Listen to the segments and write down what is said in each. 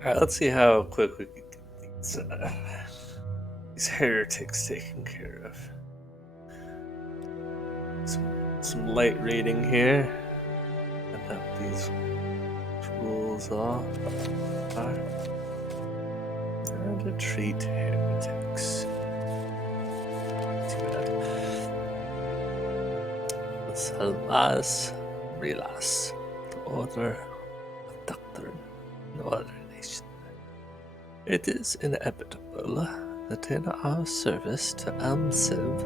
Alright, let's see how quick we can get these heretics taken care of. Some light reading here. And up these rules off. How to treat heretics. Too bad. Salvas Relas, the order of doctrine, no other nation. It is inevitable that in our service to Amsiv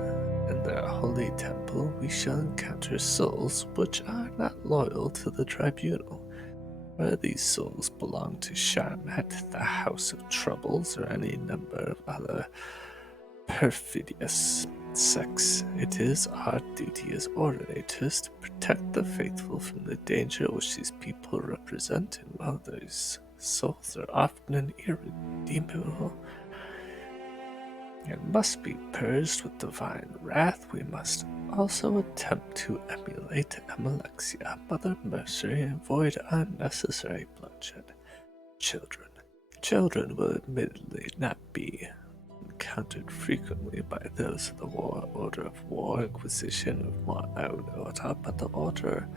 and their holy temple we shall encounter souls which are not loyal to the tribunal. Whether these souls belong to Sharmat, the House of Troubles, or any number of other perfidious sects, it is our duty as ordinators to protect the faithful from the danger which these people represent, and while those souls are often irredeemable and must be purged with divine wrath, we must also attempt to emulate Amalexia, Mother Mercy, and avoid unnecessary bloodshed. Children will admittedly not be encountered frequently by those of the Order of War, Inquisition of Morrowind, but the Order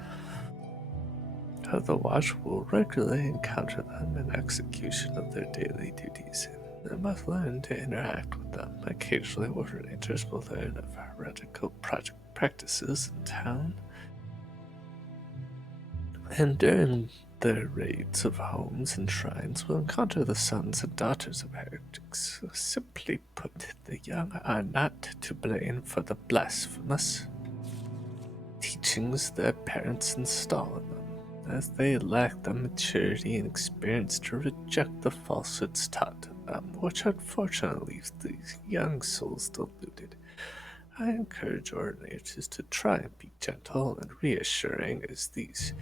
of the Watch will regularly encounter them in execution of their daily duties. They must learn to interact with them. Occasionally, ordinators will learn of heretical practices in town, and during their raids of homes and shrines will encounter the sons and daughters of heretics. Simply put, the young are not to blame for the blasphemous teachings their parents install in them, as they lack the maturity and experience to reject the falsehoods taught to them, which unfortunately leaves these young souls deluded. I encourage ordinators to try and be gentle and reassuring, as these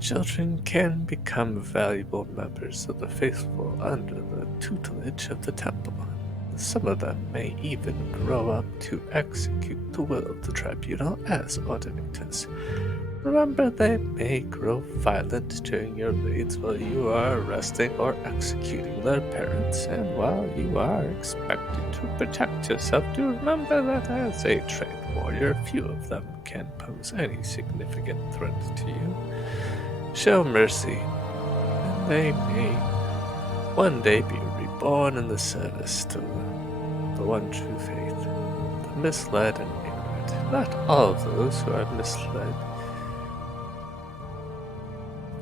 children can become valuable members of the faithful under the tutelage of the temple. Some of them may even grow up to execute the will of the tribunal as ordinators. Remember, they may grow violent during your raids while you are arresting or executing their parents, and while you are expected to protect yourself, do remember that as a trained warrior, few of them can pose any significant threat to you. Show mercy, and they may one day be reborn in the service to the one true faith. The misled and ignorant, not all of those who are misled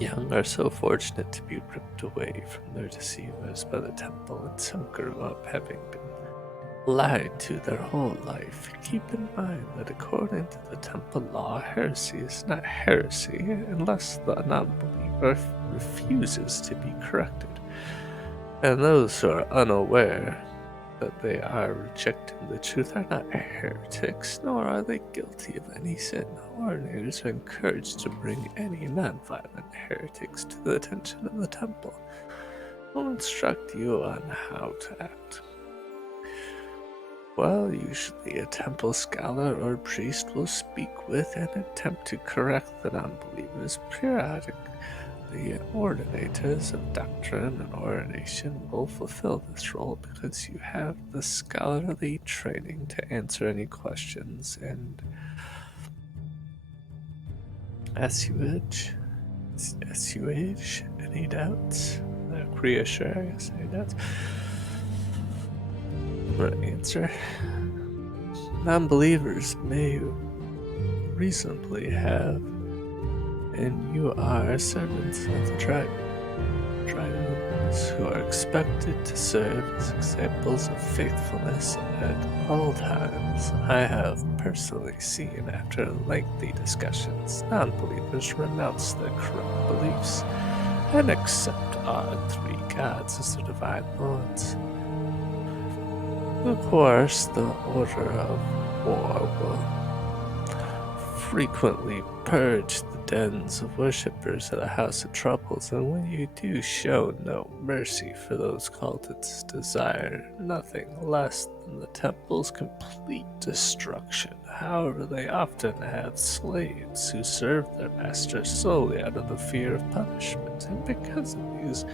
young are so fortunate to be ripped away from their deceivers by the temple, and some grew up having been lied to their whole life. Keep in mind that according to the temple law, heresy is not heresy unless the non-believer refuses to be corrected. And those who are unaware that they are rejecting the truth are not heretics, nor are they guilty of any sin. Ordinators are encouraged to bring any non-violent heretics to the attention of the temple. We'll instruct you on how to act. Well, usually a temple scholar or priest will speak with and attempt to correct the non-believers. Periodically, ordinators of doctrine and ordination will fulfill this role because you have the scholarly training to answer any questions and assuage any doubts. Reassure us any doubts. Answer. Non-believers may reasonably have, and you are servants of the tribes who are expected to serve as examples of faithfulness at all times. I have personally seen, after lengthy discussions, non-believers renounce their corrupt beliefs and accept our three gods as their divine lords. Of course, the Order of War will frequently purge the dens of worshippers of the House of Troubles, and when you do show no mercy for those cultists desire nothing less than the temple's complete destruction. However, they often have slaves who serve their masters solely out of the fear of punishment, and because of these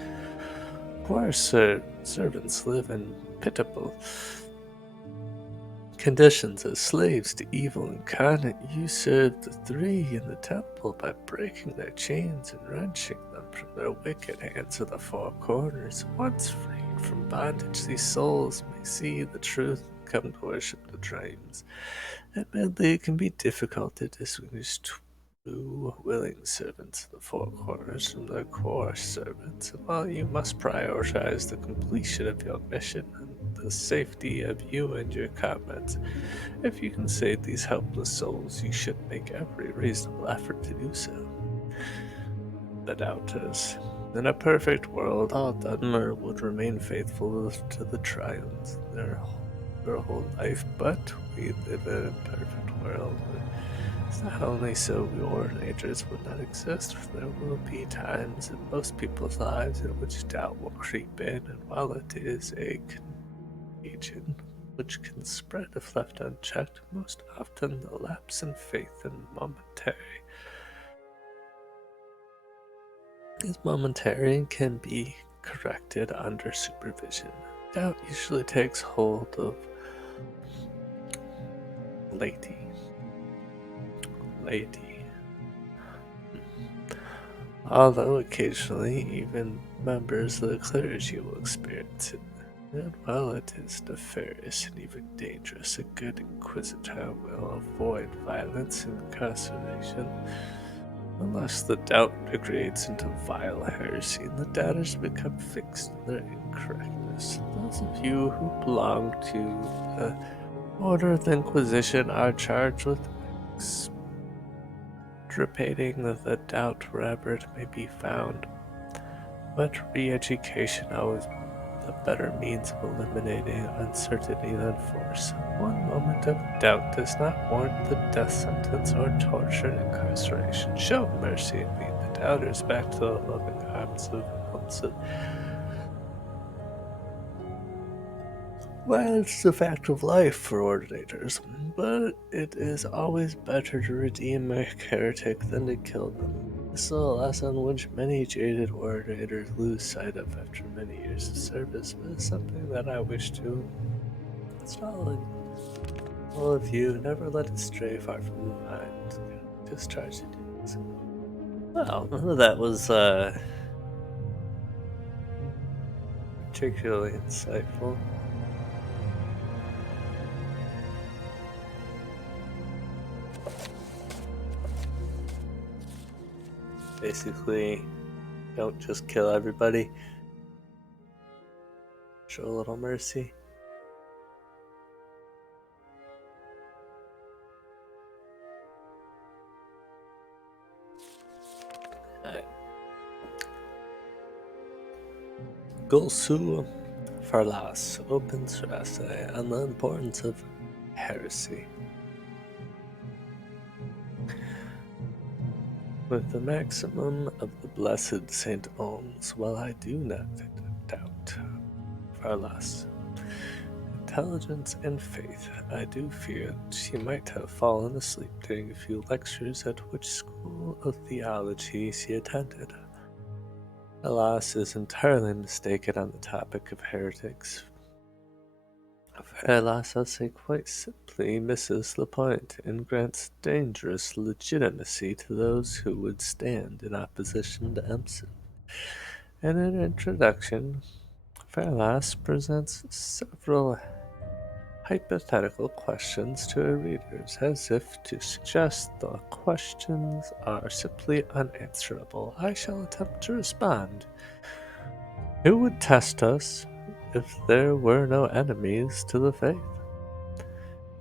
Choir servants live in pitiable conditions as slaves to evil incarnate. You served the three in the temple by breaking their chains and wrenching them from their wicked hands of the four corners. Once freed from bondage, these souls may see the truth and come to worship the dreams. Admittedly, it can be difficult to distinguish true willing servants of the four corners from their core servants. And while you must prioritize the completion of your mission and the safety of you and your comrades, if you can save these helpless souls, you should make every reasonable effort to do so. The doubters. In a perfect world, Altmer would remain faithful to the Triunes their whole life, but we live in a perfect world. It's not only so we ordinators would not exist, there will be times in most people's lives in which doubt will creep in, and while it is a contagion which can spread if left unchecked, most often the lapse in faith is momentary and can be corrected under supervision. Doubt usually takes hold of laity. Although occasionally even members of the clergy will experience it. And while it is nefarious and even dangerous, a good inquisitor will avoid violence and incarceration unless the doubt degrades into vile heresy and the doubters become fixed in their incorrectness. Those of you who belong to the Order of the Inquisition are charged with extirpating the doubt wherever it may be found. But re-education always the better means of eliminating uncertainty than force. One moment of doubt does not warrant the death sentence or torture and incarceration. Show mercy and lead the doubters back to the loving arms of Elmsford. Violence is a fact of life for ordinators, but it is always better to redeem a heretic than to kill them. This is a lesson which many jaded ordinators lose sight of after many years of service, but it's something that I wish to install in all of you. Never let it stray far from the mind. Just try to do this. Well, that was particularly insightful. Basically, don't just kill everybody. Show a little mercy. Alright. Soule Farlas opens her essay on the importance of heresy. With the maximum of the blessed Saint Olms, while I do not doubt Farlas' intelligence and faith, I do fear that she might have fallen asleep during a few lectures at which school of theology she attended. Farlas is entirely mistaken on the topic of heretics. Farlas, I'll say quite simply, misses the point and grants dangerous legitimacy to those who would stand in opposition to Empson. In an introduction, Farlas presents several hypothetical questions to her readers, as if to suggest the questions are simply unanswerable. I shall attempt to respond. Who would test us if there were no enemies to the faith?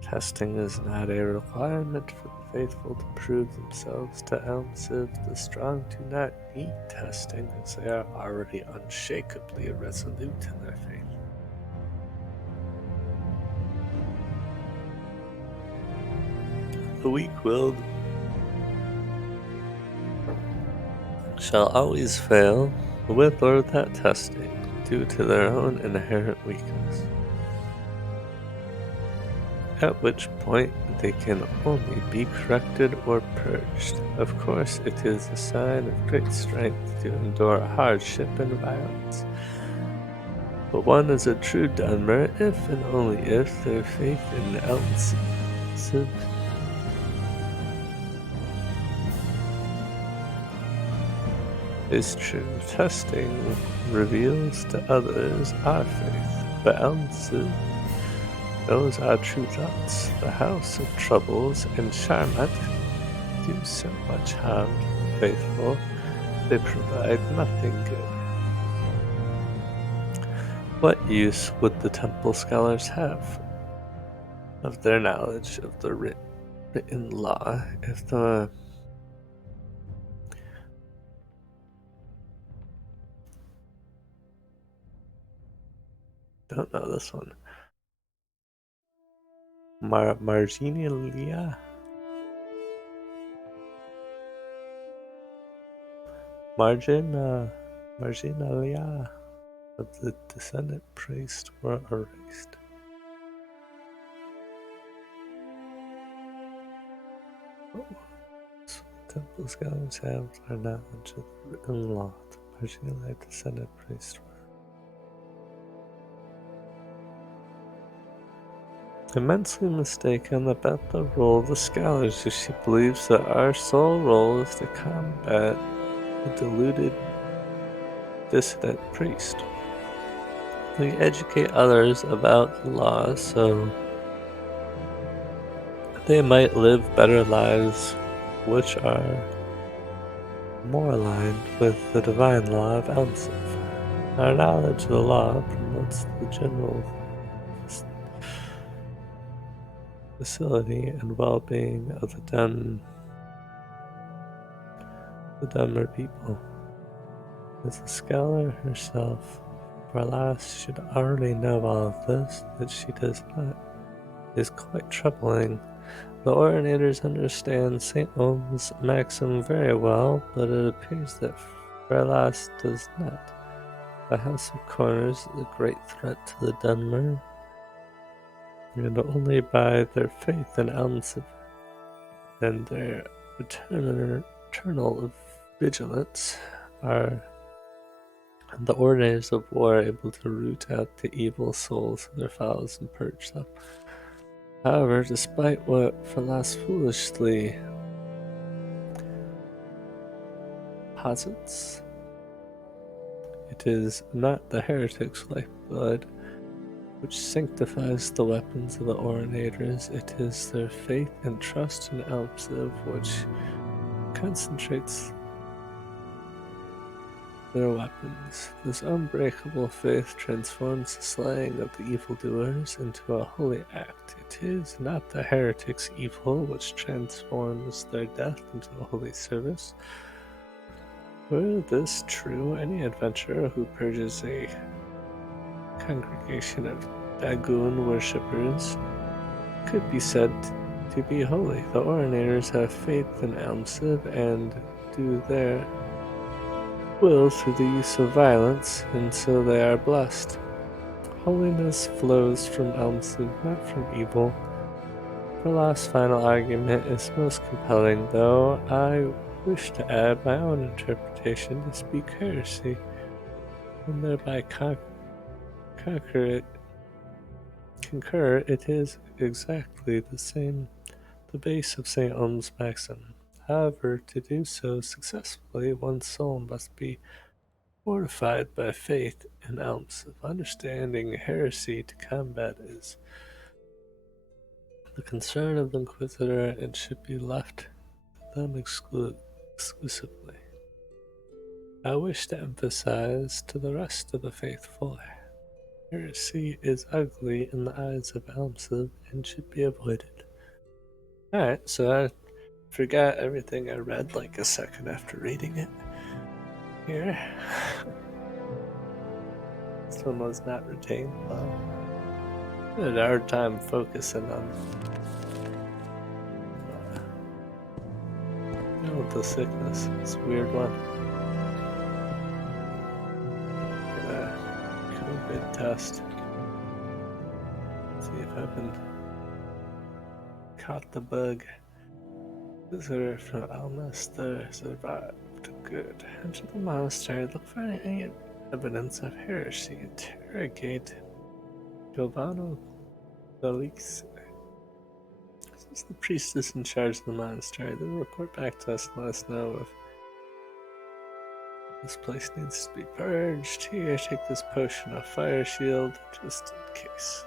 Testing is not a requirement for the faithful to prove themselves to Elmsford. The strong do not need testing, as they are already unshakably resolute in their faith. The weak-willed shall always fail with or without testing, due to their own inherent weakness, at which point they can only be corrected or purged. Of course, it is a sign of great strength to endure hardship and violence. But one is a true Dunmer if and only if their faith in Elm's is true. Testing reveals to others our faith, but Elmsiv knows our true thoughts. The House of Troubles and Sharmat do so much harm to the faithful. They provide nothing good. What use would the temple scholars have of their knowledge of the written law if the don't know this one. Marginalia. Marginalia of the descendant priest were erased. Oh. So temple scholars have their knowledge of the written law. The Marginalia descendant priest were immensely mistaken about the role of the scholars, as she believes that our sole role is to combat the deluded dissident priest. We educate others about the law so they might live better lives which are more aligned with the divine law of Elmsiv. Our knowledge of the law promotes the general facility and well-being of the Dunmer people. As the scholar herself, Varlas should already know all of this, that she does not is quite troubling. The Ordinators understand St. Ohm's maxim very well, but it appears that Varlas does not. The House of Corners is a great threat to the Dunmer, and only by their faith in Elmsiv and their eternal vigilance are the Ordinators of War able to root out the evil souls of their fellows and purge them. However, despite what Falas foolishly posits, it is not the heretics' lifeblood which sanctifies the weapons of the Ordinators. It is their faith and trust in Elmsiv which concentrates their weapons. This unbreakable faith transforms the slaying of the evildoers into a holy act. It is not the heretics' evil which transforms their death into a holy service. Were this true, any adventurer who purges a congregation of Dagoon worshippers could be said to be holy. The Ordinators have faith in Elmsiv and do their will through the use of violence, and so they are blessed. Holiness flows from Elmsiv, not from evil. The last final argument is most compelling, though I wish to add my own interpretation to speak heresy, and thereby concur it is exactly the same, the base of St. Ohm's maxim. However, to do so successfully, one's soul must be fortified by faith in Elmsiv. Understanding heresy to combat is the concern of the Inquisitor and should be left to them exclusively. I wish to emphasize to the rest of the faithful, heresy is ugly in the eyes of Elmsiv and should be avoided. Alright, so I forgot everything I read like a second after reading it. Here. This one was not retained well. I had a hard time focusing on the sickness. It's a weird one. Get a COVID test. See if I've been caught the bug. Visitor from Almastor survived. Good. Enter the monastery. Look for anything Evidence of heresy. Interrogate Giovanni Felix. This is the priestess in charge of the monastery. They'll report back to us and let us know if this place needs to be purged. Here, take this potion of fire shield, just in case.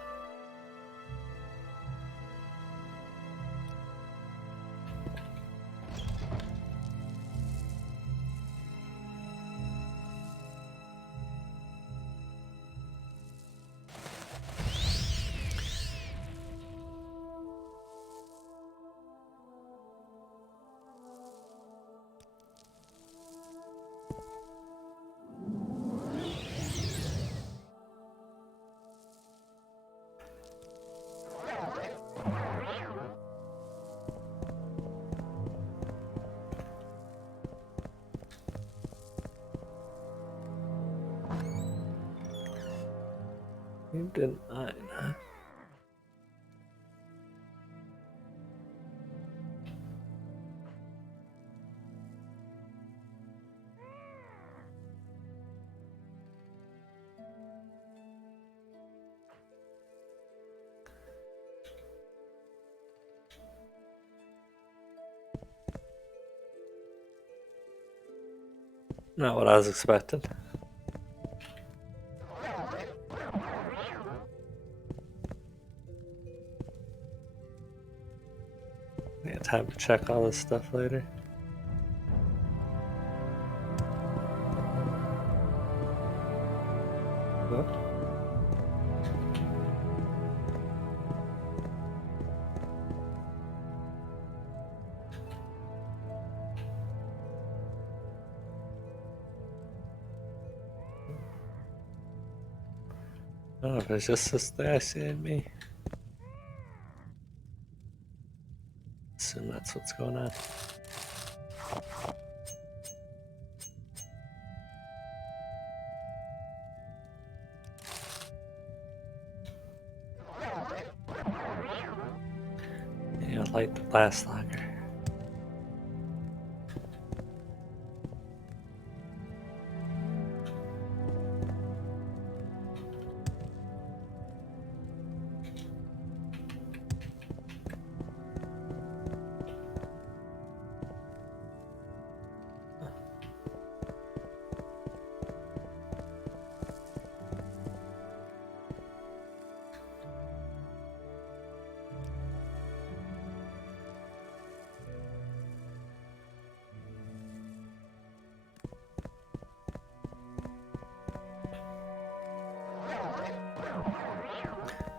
You didn't mind, huh? Not what I was expecting. Yeah, time to check all this stuff later. What? Oh, if it's just this guy seeing me. Assume that's what's going on. Yeah, light to last longer.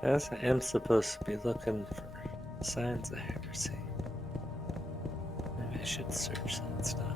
Yes, I am supposed to be looking for signs of heresy. Maybe I should search that stuff.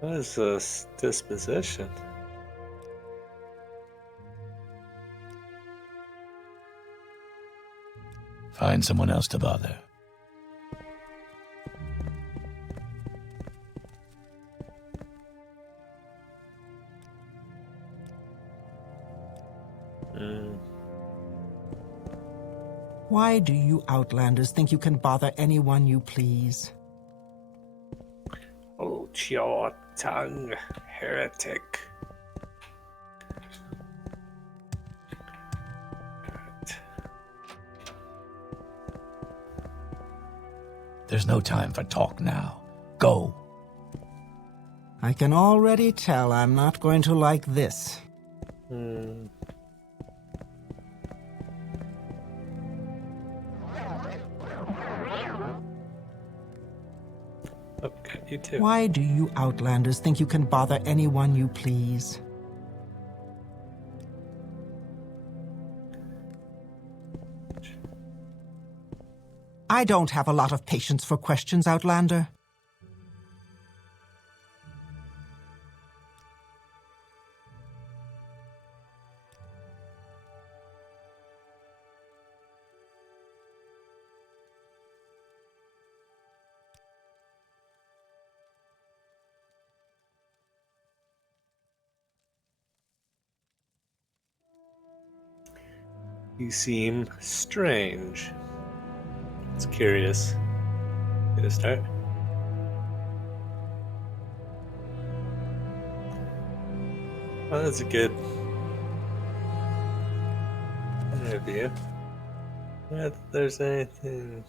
What is this disposition? Find someone else to bother. Why do you Outlanders think you can bother anyone you please? Hold your tongue, heretic. Right. There's no time for talk now. Go. I can already tell I'm not going to like this. Okay, you too. Why do you Outlanders think you can bother anyone you please? I don't have a lot of patience for questions, Outlander. You seem strange. It's curious. Gonna start? Well, that's a good interview. Not that there's anything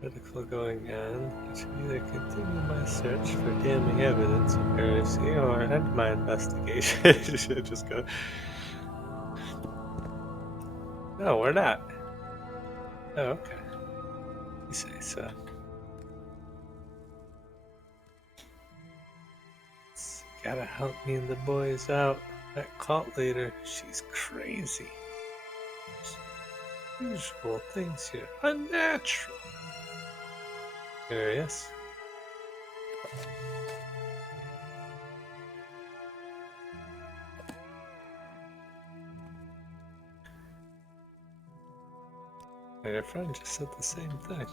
critical going on. I should either continue my search for damning evidence of heresy or end my investigation. Should just go. No, we're not. Oh, okay. You say so. You gotta help me and the boys out. That cult leader, she's crazy. Usual things here, unnatural. Curious. My friend just said the same thing.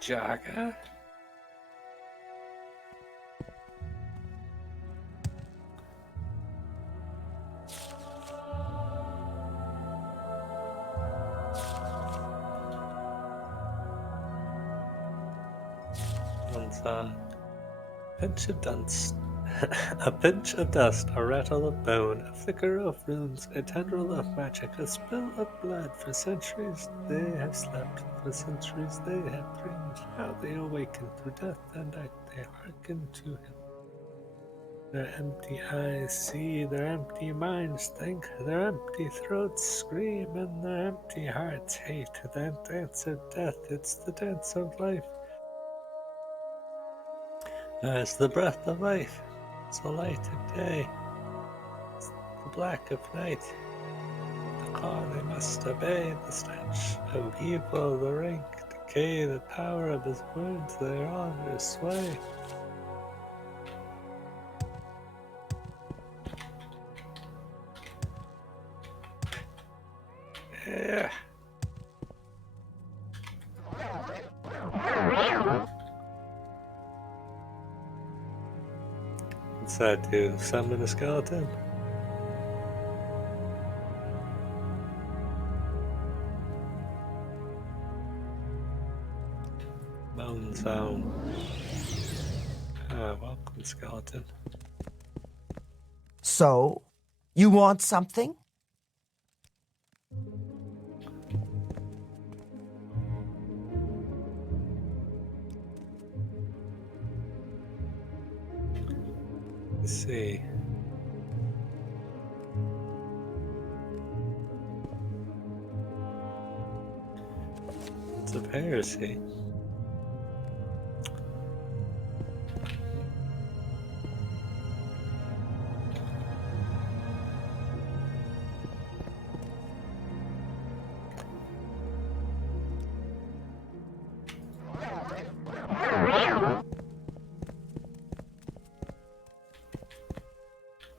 Jaga? Pinch of dust, a pinch of dust, a rattle of bone, a flicker of runes, a tendril of magic, a spill of blood. For centuries they have slept, for centuries they have dreamed. Now they awaken through death and night, they hearken to him. Their empty eyes see, their empty minds think, their empty throats scream, and their empty hearts hate. That dance of death, it's the dance of life. As the breath of life, it's the light of day, it's the black of night. The call they must obey, the stench of evil, the rank decay, the power of his words, they're on their sway. Yeah. What's that do? Summon a skeleton? Bone sound. Ah, welcome, skeleton. So, you want something? Let's see. It's a heresy.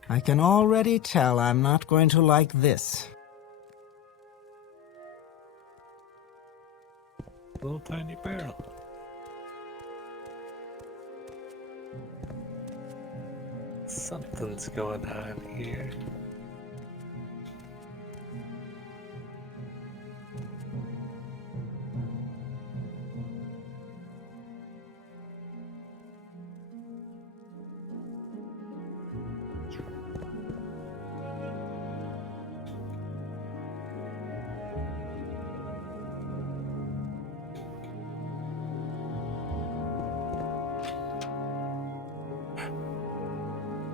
I can already tell I'm not going to like this. Little tiny barrel. Something's going on here.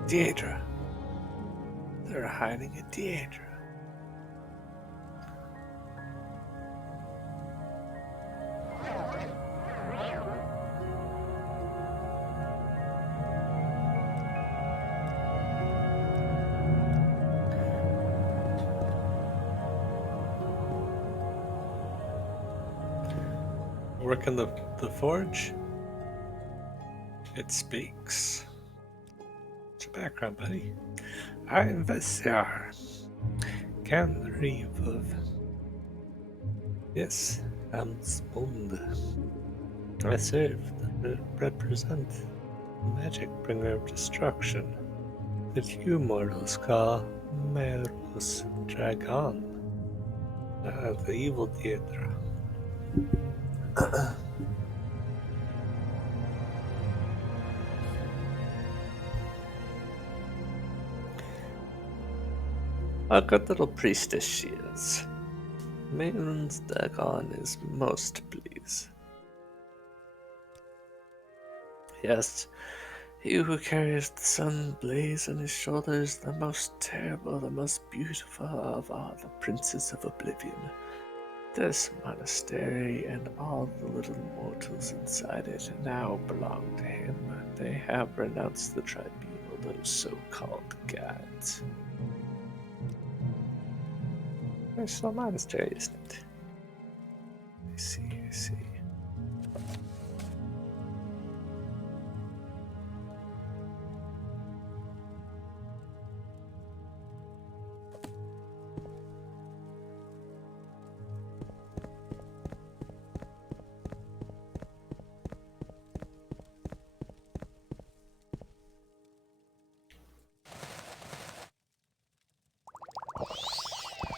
Deidre. They're hiding a Deidre. Working the forge. It speaks. What's your background, buddy? I'm Vasar, Count Rebuilt. Yes, I'm Spund. I serve to represent the magic bringer of destruction that you mortals call Meros Dragon, the evil theater. A good little priestess she is. Morrowind's Dagon is most pleased. Yes, he who carries the sun blaze on his shoulders, the most terrible, the most beautiful of all the princes of oblivion. This monastery and all the little mortals inside it now belong to him. They have renounced the tribunal, those so-called gods. Nice little monastery, isn't it? I see, I see.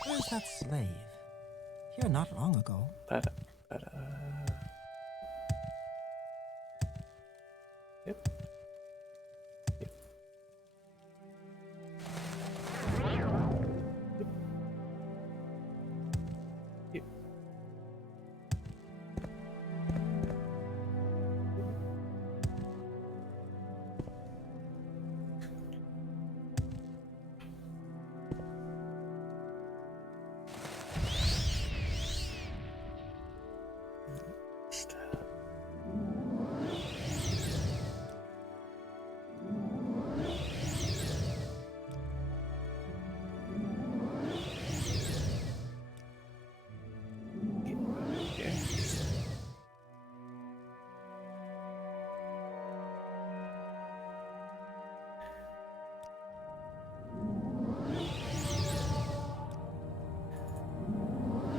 Where's that slave? Here not long ago. Yep. Yep. Yep.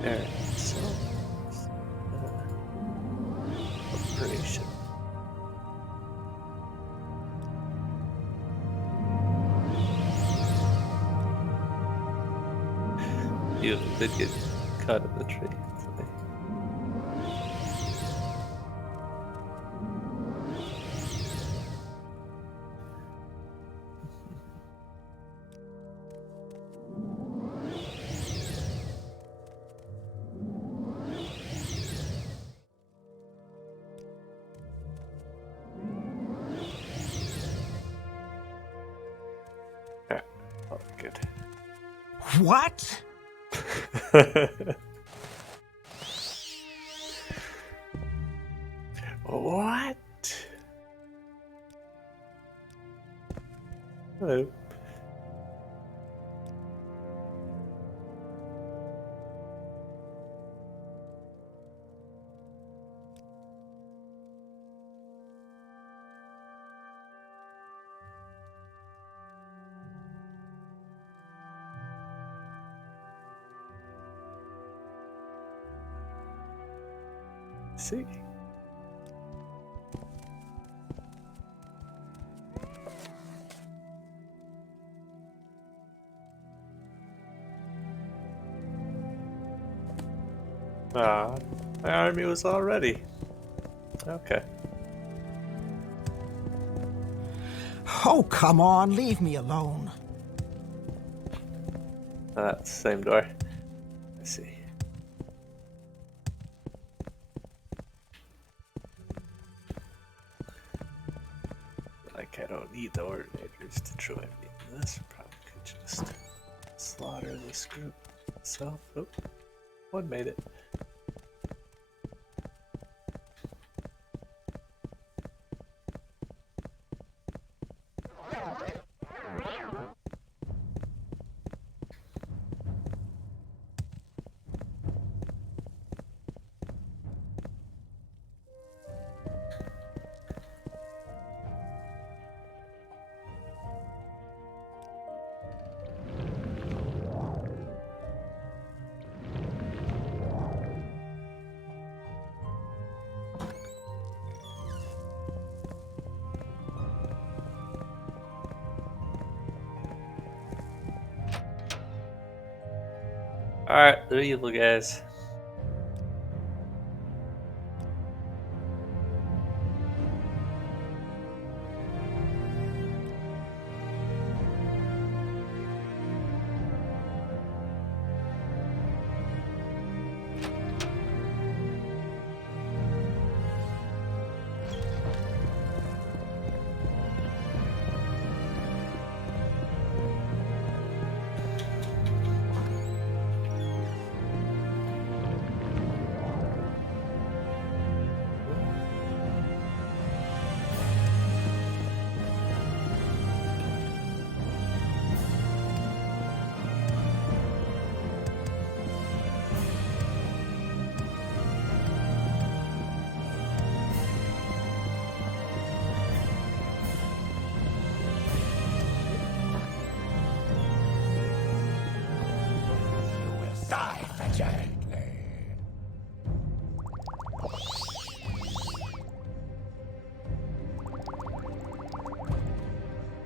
Alright, so operation. You did get caught in the tree today. Yeah, oh, good. What? What? Hello. See? Ah, my army was all ready. Okay. Oh, come on, leave me alone. That's the same door. I see. Like, I don't need the ordinators to join me in this. Probably could just slaughter this group itself. Oh, one made it. Alright, they're evil guys.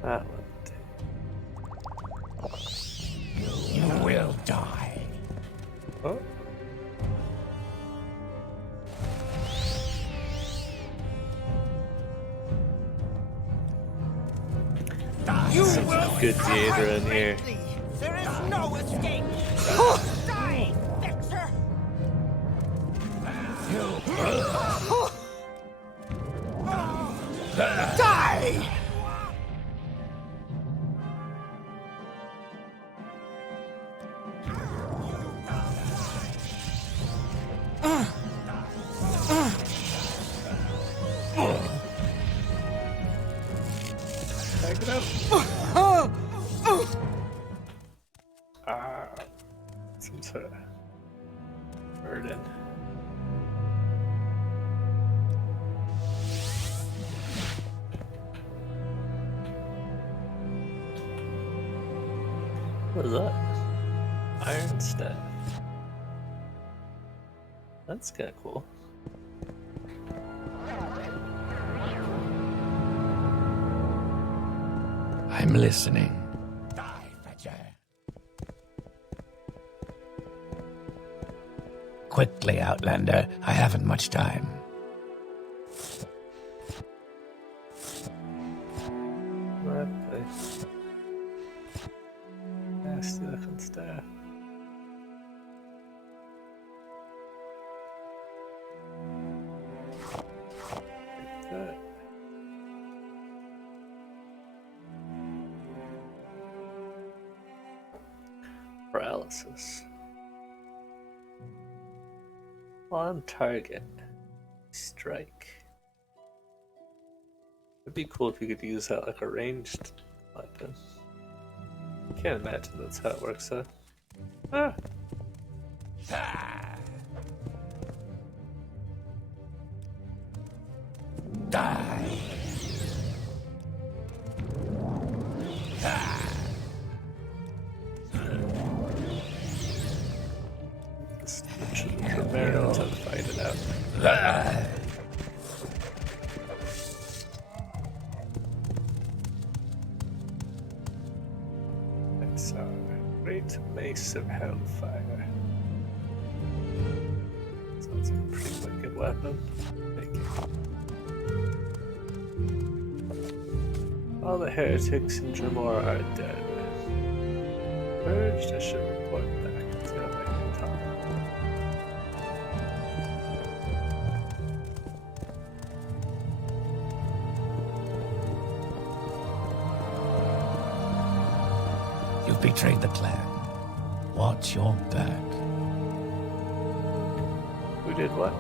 That one. You will die. Oh. Some good Daedra in here. There is no escape. Die, Vexer. Die. Back it up. Some sort of burden. What is that? Iron staff. That's kind of cool. I'm listening. Quickly, Outlander. I haven't much time. What the? Nasty looking staff. Like that. Paralysis. On target. Strike. It'd be cool if you could use that like a ranged weapon. Can't imagine that's how it works though. Ah! Die. This Tamriel to fight it out. It's a great mace of hellfire. Sounds like a pretty wicked weapon. Thank you. All the heretics in Jamor are dead. Purged, I should report back to the top. You've betrayed the clan. Watch your back. Who did what?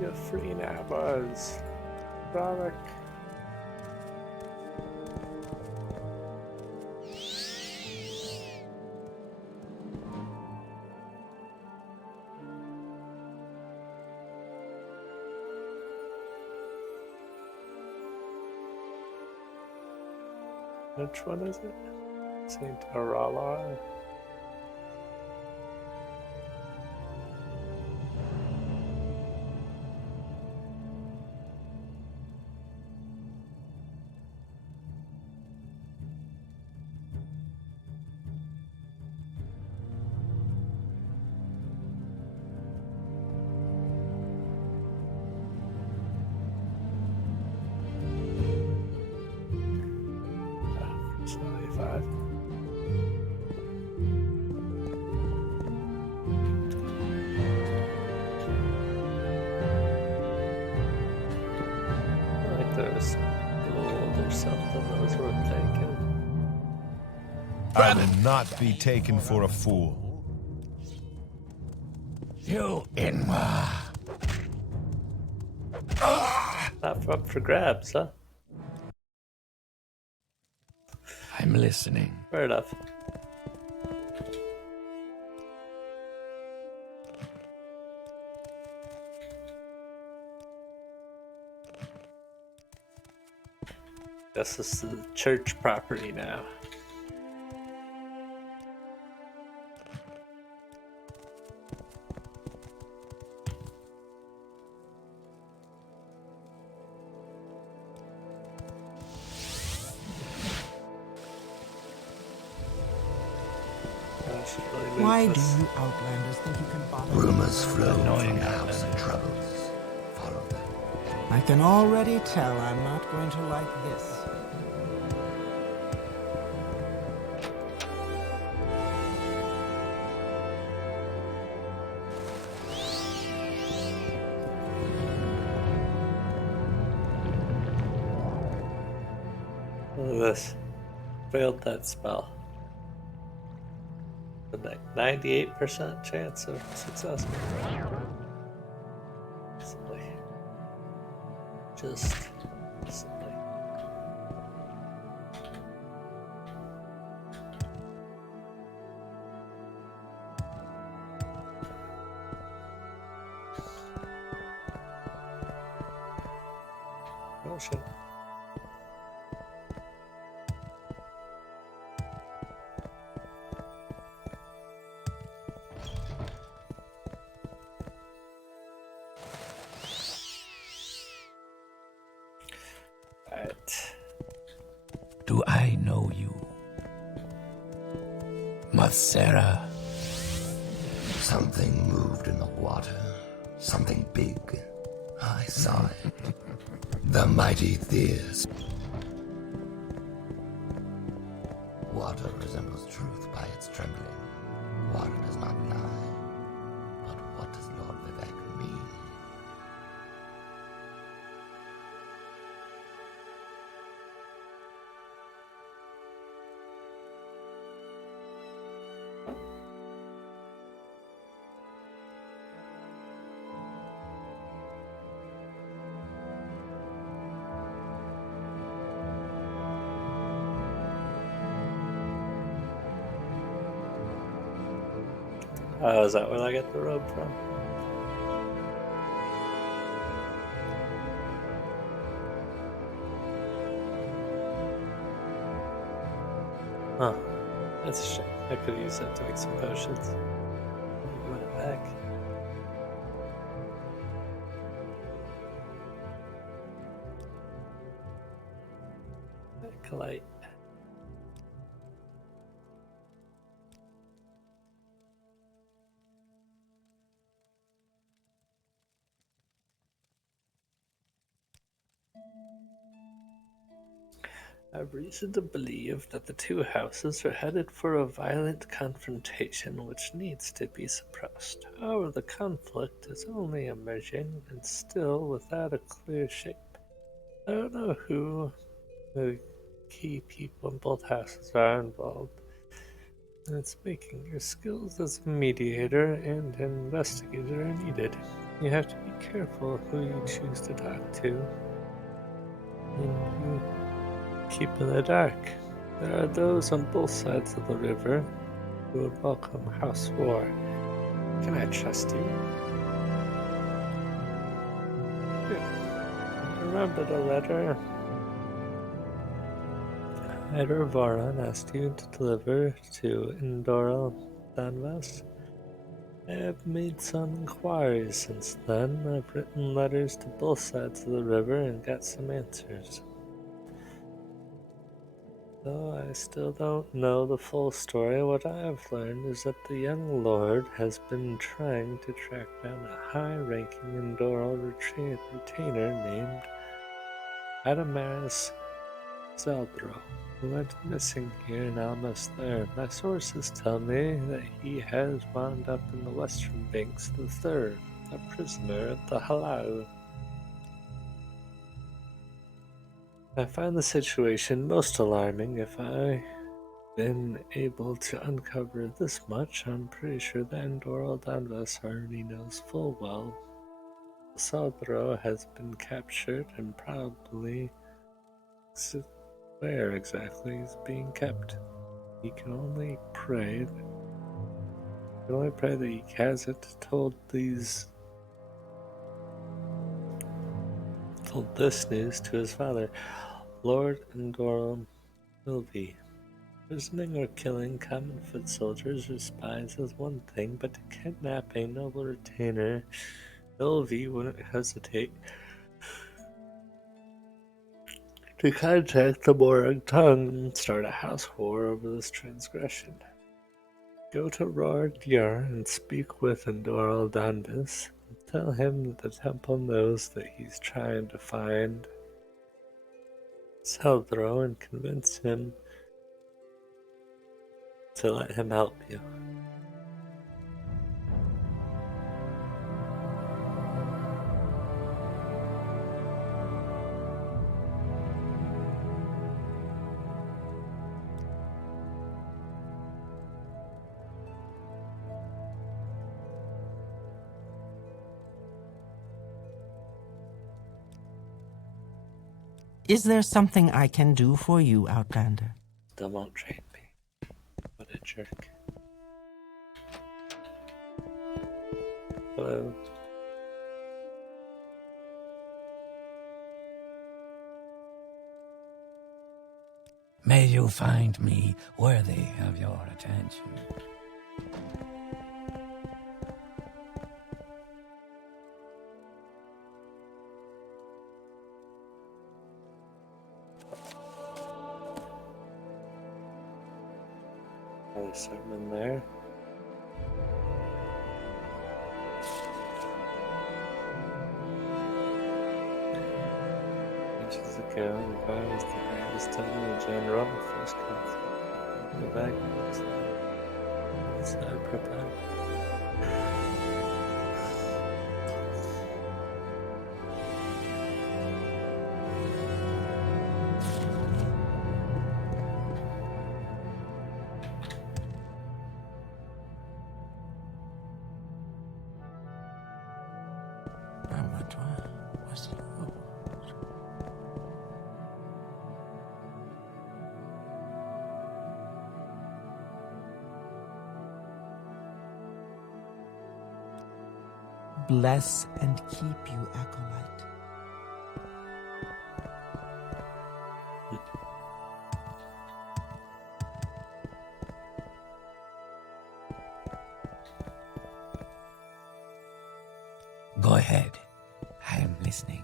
You're free now, Buzz. Warlock. Which one is it? Saint Arala. There's gold or something that was worth taking. I will not be taken for a fool. You Inma. Not up for grabs, huh? I'm listening. Fair enough. This is the church property now. Why do you Outlanders think you can bother? Rumors flow Annoying from the House of Troubles. Follow them. I can already tell I'm not going to like this. Look at this. Failed that spell. With like 98% chance of success. Silly. Just silly. Oh shit. Do I know you? Mathsera. Something moved in the water. Something big. I saw it. The mighty Theus. Water resembles truth by its trembling. Water does not lie. But what does Lord Vivek mean? Oh, is that where I get the robe from? Huh. That's a shame. I could have used that to make some potions. Win it back. Acolyte. I have reason to believe that the two houses are headed for a violent confrontation which needs to be suppressed. However, the conflict is only emerging and still without a clear shape. I don't know who the key people in both houses are involved. And it's making your skills as a mediator and an investigator are needed. You have to be careful who you choose to talk to. And you keep in the dark. There are those on both sides of the river who would welcome house war. Can I trust you? Good. I remembered a letter. Hyder Varan asked you to deliver to Indoril Danvas. I have made some inquiries since then. I've written letters to both sides of the river and got some answers. Though I still don't know the full story, what I have learned is that the young lord has been trying to track down a high-ranking Indoril retainer named Adamaris Zeldro, who went missing here and almost there. My sources tell me that he has wound up in the western banks of the Third, a prisoner at the Halal. I find the situation most alarming. If I've been able to uncover this much, I'm pretty sure the Andoril Danvas already knows full well Zeldro has been captured and probably where exactly he's being kept. He can only pray that he hasn't told this news to his father, Lord Indoril Lv23. Prisoning or killing common foot soldiers or spies is one thing, but to kidnap a noble retainer, Lv wouldn't hesitate to contact the Morag tongue and start a house war over this transgression. Go to Rordjar and speak with Indoril Danvas. Tell him that the temple knows that he's trying to find Zeldro and convince him to let him help you. Is there something I can do for you, Outlander? Still won't trade me. What a jerk. Hello. May you find me worthy of your attention. Another sermon there. Ages ago, Navarre was the greatest Tamriel general, the first conflict in the Bagnots. It's not prepared. Bless and keep you, Acolyte. Go ahead. I am listening.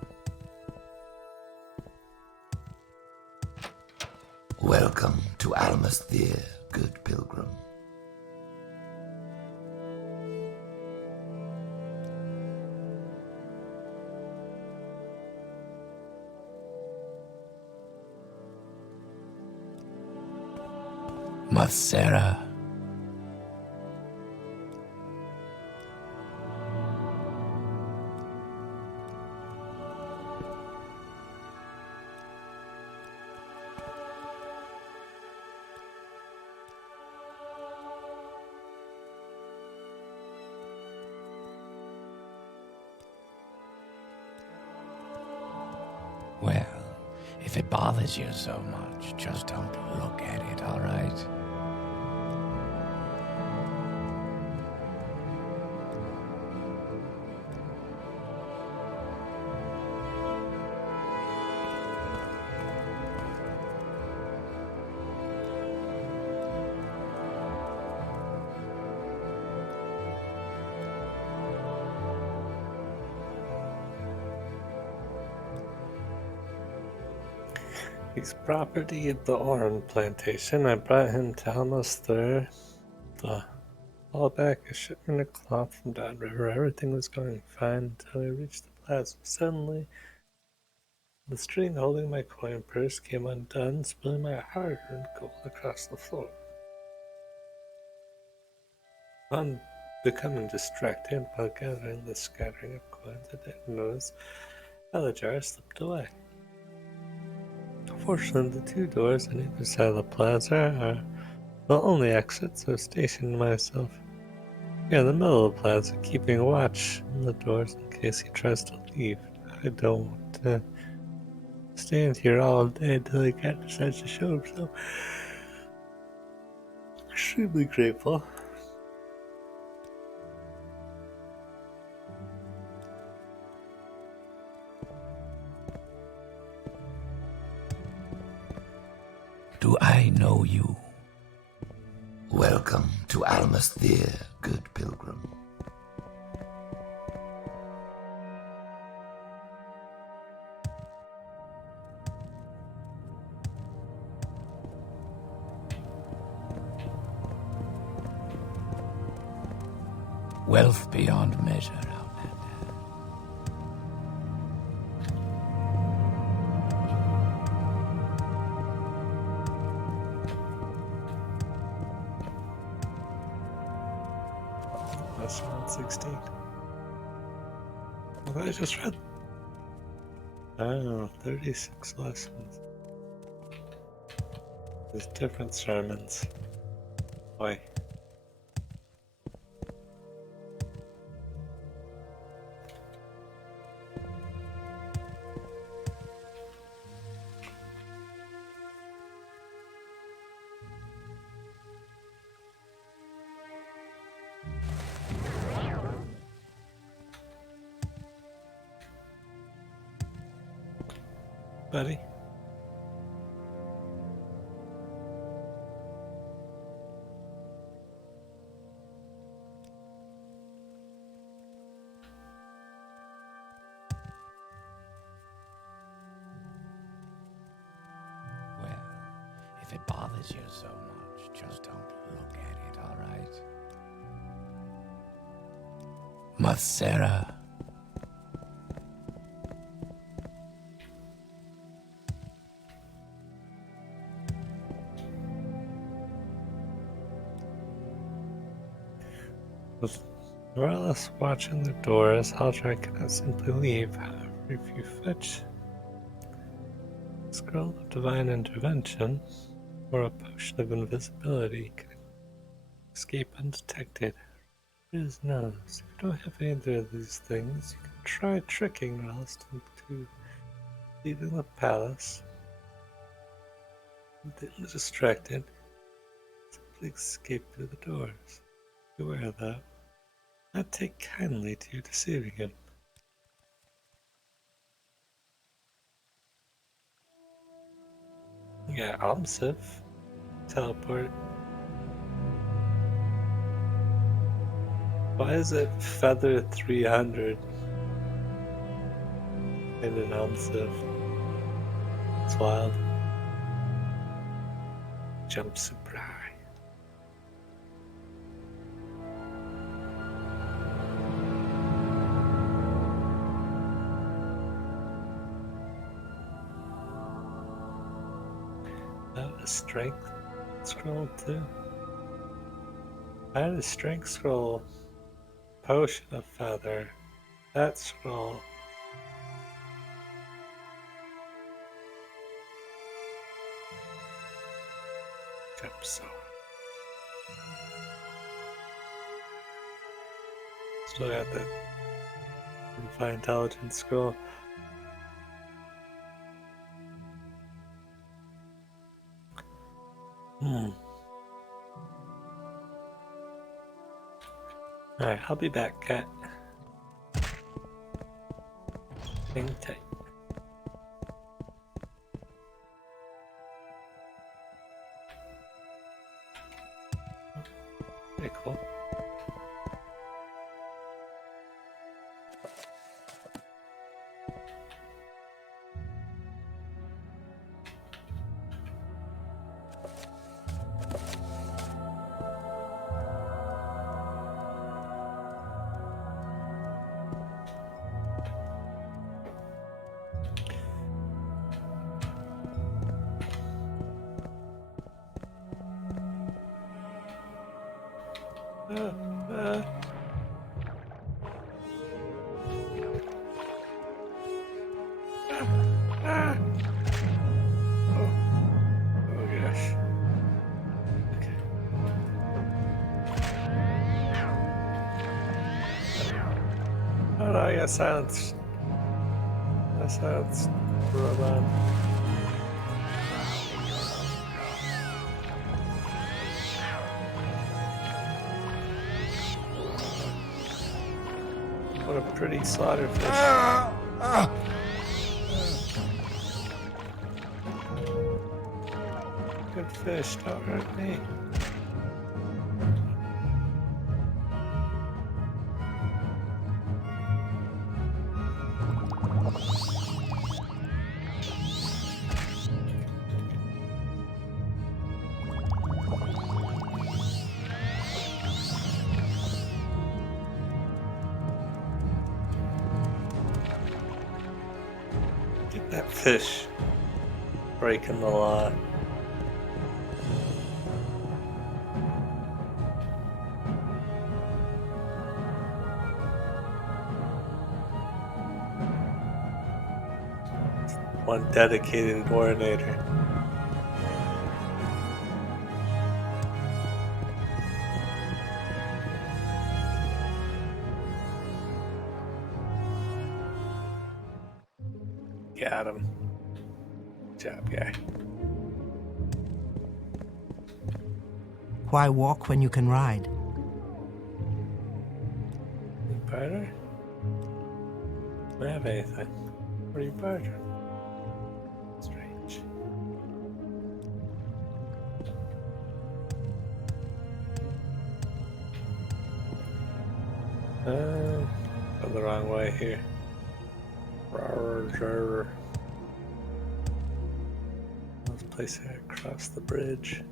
Welcome to Almasthir, good pilgrim. Mathera. Well, if it bothers you so much, just don't look at it, all right? He's property of the Oran plantation. I brought him to almost there. The haul back a shipment of cloth from downriver. Everything was going fine until we reached the plaza. Suddenly, the string holding my coin purse came undone, spilling my hard-earned gold across the floor. On becoming distracted while gathering the scattering of coins, I didn't notice how the jar slipped away. Fortunately, the two doors on either side of the plaza are the only exits, so I stationed myself here in the middle of the plaza, keeping watch on the doors in case he tries to leave. I don't want to stand here all day until the cat decides to show himself. Extremely grateful. Do I know you? Welcome to Almasthir, good pilgrim. Wealth beyond measure, Outlander. That's 116. What I just read. Oh, 36 lessons. There's different sermons. Boy. Buddy. Well, if it bothers you so much, just don't look at it, all right? Mathsera. With more or less watching the doors, Haldra cannot simply leave. However, if you fetch a scroll of divine intervention or a potion of invisibility, you can escape undetected. Who knows? If you don't have either of these things, you can try tricking Ralston to leaving the palace. Then distracted, simply escape through the doors. Beware of that. Not take kindly to you deceiving him. Yeah, Almsif. Teleport. Why is it Feather 300 in an Almsif? It's wild. Jump super high. A strength scroll too. I had a strength scroll, potion of feather, that scroll. Jump so. Still got that Defy Intelligence scroll. Alright, I'll be back, cat. Hang tight. Very cool. Oh gosh. Okay. Oh no, I got silenced. I silenced Robot. What a pretty slaughterfish. Good fish, don't hurt me. Get that fish breaking the law. One dedicated coordinator. Got him. Good job, guy. Why walk when you can ride? You barter? Don't have anything. What are you bartering? Strange. Going the wrong way here. Let's place it across the bridge.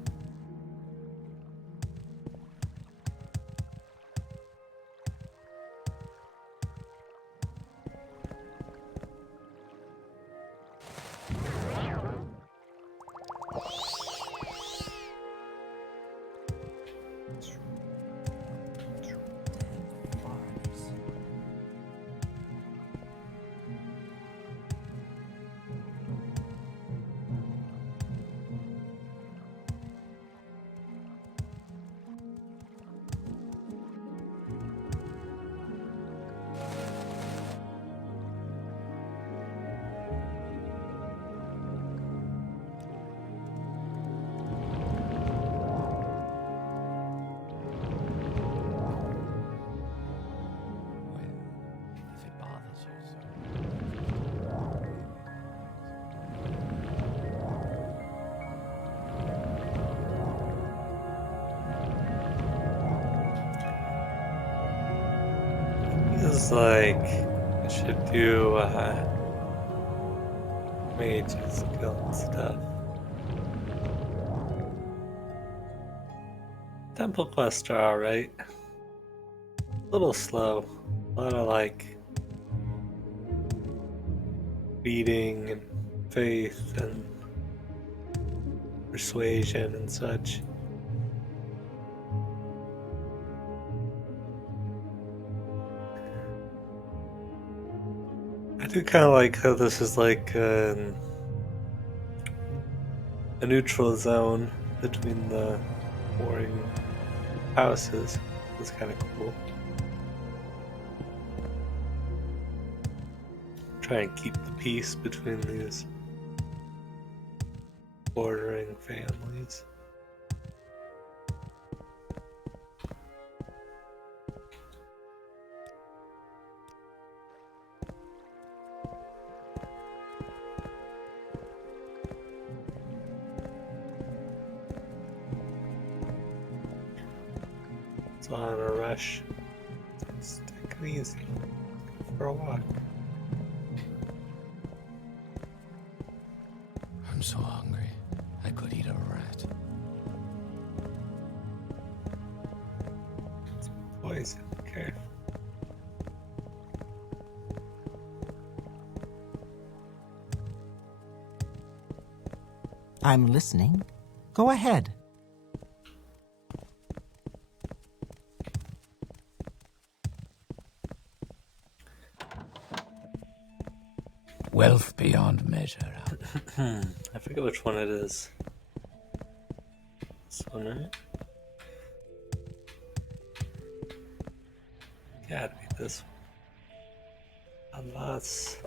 If it bothers you so. Feels like I should do mage skill and stuff. Temple quests are alright. A little slow. A lot of like reading and faith and persuasion and such. I do kind of like how this is like a neutral zone between the warring houses. It's kind of cool. Try and keep the peace between these bordering families. So on a rush. Let's take it easy. Go for a walk. I'm so hungry. I could eat a rat. It's poison. Careful. I'm listening. Go ahead. wealth beyond measure. I forget which one it is. This one, right? Yeah, it'd be this one. Unless.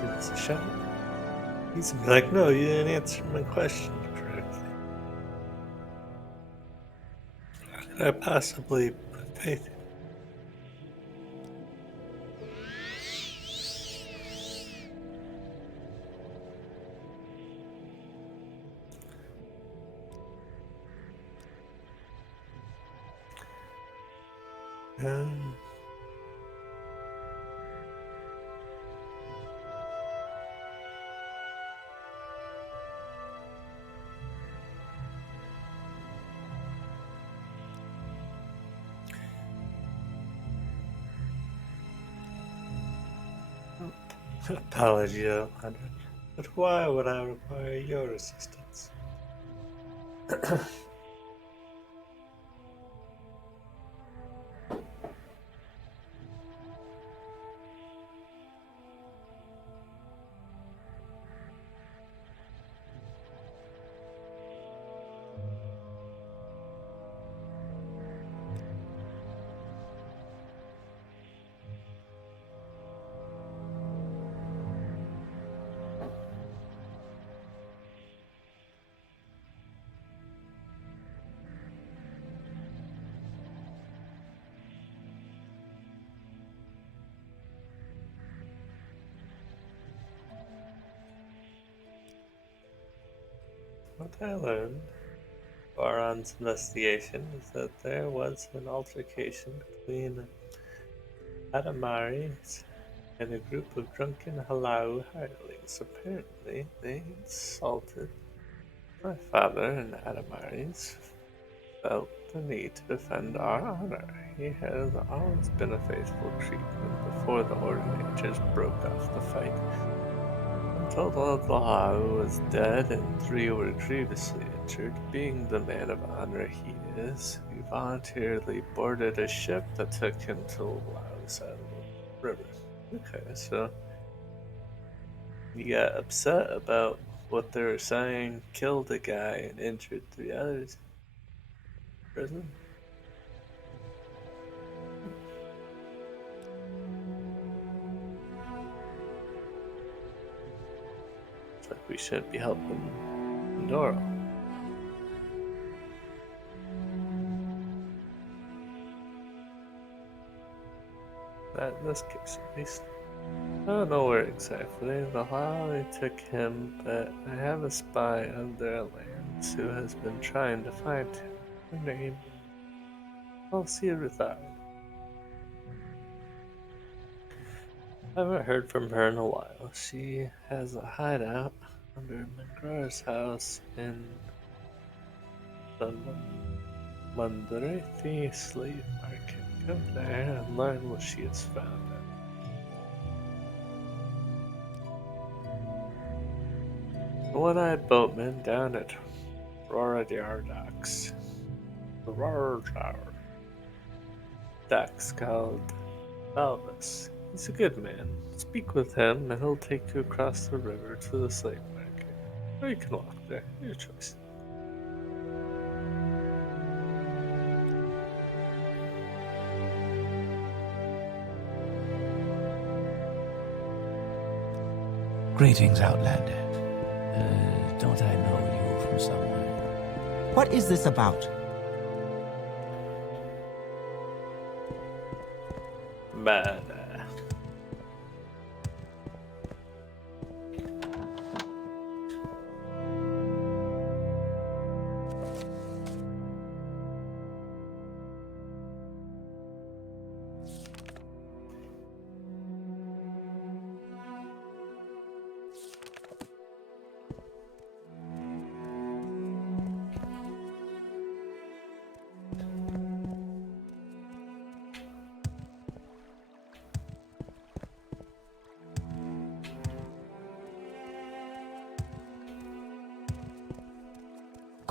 Give this a shot. He's gonna be like, no, you didn't answer my question correctly. How could I possibly put faith in? Um, Apology, Alejandro. But why would I require your assistance? What I learned Baron's investigation is that there was an altercation between Adamaris and a group of drunken Halau hirelings. Apparently, they insulted my father, and Adamaris felt the need to defend our honor. He has always been a faithful Cretan before the Order Rangers broke off the fight. I'm told one of the Halau was dead and 3 were grievously injured. Being the man of honor he is, he voluntarily boarded a ship that took him to Lau's side of the river. Okay, so you got upset about what they were saying, killed a guy, and injured 3 others in prison. It's like we shouldn't be helping Pandora. That in this case, at least. I don't know where exactly. The Holly took him, but I have a spy on their lands who has been trying to find him. Her name is Alcirithar. I haven't heard from her in a while. She has a hideout under Mangrar's house in the Mandrethi slave market. Go there and learn what she has found out. The one-eyed boatman down at Roradiar docks. The Roradiar docks called Balbus. He's a good man. Speak with him and he'll take you across the river to the slave market. Or you can walk there, your choice. Greetings, Outlander. Don't I know you from somewhere? What is this about? But,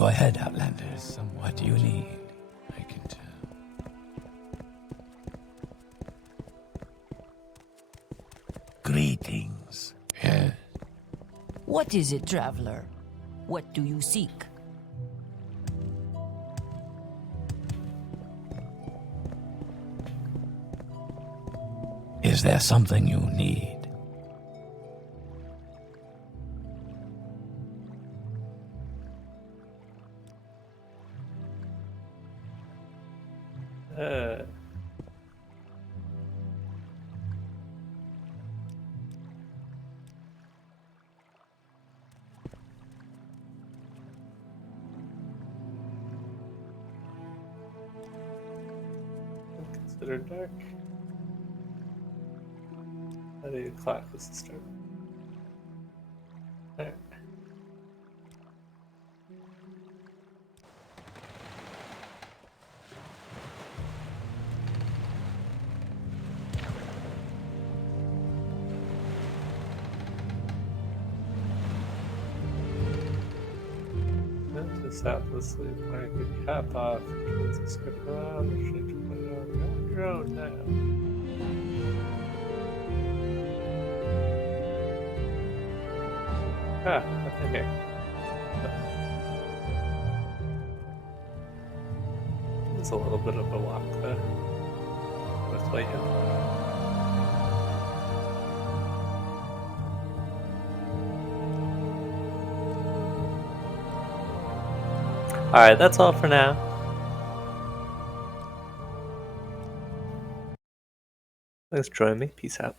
Go ahead, Outlanders. What do you need? I can tell. Greetings. Yes. What is it, traveler? What do you seek? Is there something you need? Consider dark. How do you clock this to start? Alright. Notice effortlessly when I get cap off, kids are skipping around, or shit to put it on your own now. Ah, okay. It's a little bit of a walk there. With waiting. Alright, that's all for now. Thanks for joining me. Peace out.